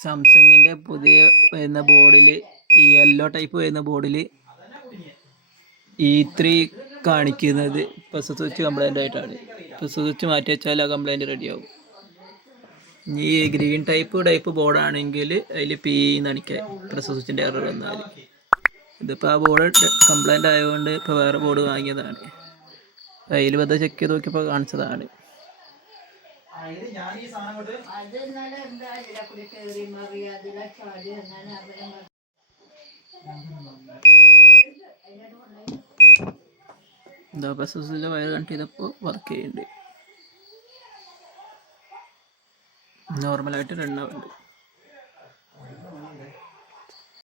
സാംസങ്ങിൻ്റെ പുതിയ വരുന്ന ബോർഡിൽ ഈ യെല്ലോ ടൈപ്പ് വരുന്ന ബോർഡിൽ E3 കാണിക്കുന്നത് പ്രസ് സ്വിച്ച് കംപ്ലൈൻ്റ് ആയിട്ടാണ്. പ്രസ് സ്വിച്ച് മാറ്റി വെച്ചാൽ ആ കംപ്ലൈൻറ്റ് റെഡിയാവും. ഈ ഗ്രീൻ ടൈപ്പ് ബോർഡാണെങ്കിൽ അതിൽ P നടിക്കുക പ്രസ് സ്വിച്ചിൻ്റെ എറർ വന്നാൽ. ഇതിപ്പോൾ ആ ബോർഡ് കംപ്ലൈൻ്റ് ആയതുകൊണ്ട് ഇപ്പോൾ വേറെ ബോർഡ് വാങ്ങിയതാണ്. അതിൽ വെറുതെ ചെക്ക് ചെയ്ത് നോക്കിയപ്പോൾ കാണിച്ചതാണ്. എന്താ പ്രസ് സ്വിച്ചിൻ്റെ വയർ കണക്ട് ചെയ്തപ്പോൾ വർക്ക് ചെയ്യുന്നുണ്ട്, നോർമലായിട്ട് റൺ ആവുന്നുണ്ട്.